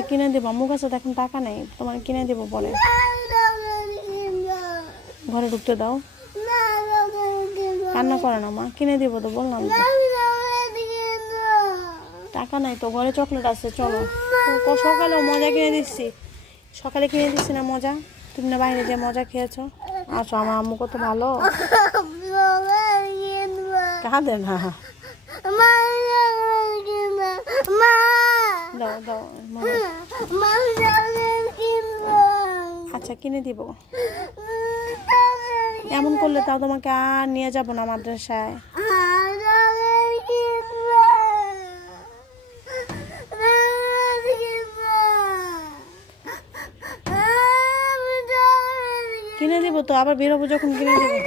আচ্ছা কিনে দেবো, আম্মুর কাছে তো এখন টাকা নেই, তোমার কিনে দেবো পরে। ঘরে ঢুকতে দাও, কান্না করে না মা, কিনে দেবো তো বললাম তো। টাকা নাই তো, ঘরে চকলেট আছে, চলো। সকালেও মজা কিনে দিচ্ছি, সকালে কিনে দিচ্ছি না মজা, তুমি না বাইরে যে মজা খেয়েছো। আসো, আমার আম্মু কত ভালো। কাঁদে না, দাও দাও আচ্ছা কিনে দিব। এমন করলে তাও তোমাকে আর নিয়ে যাব না মাদ্রাসায়। কিনে দিব তো, আবার বেরোবো যখন কিনে দেবো।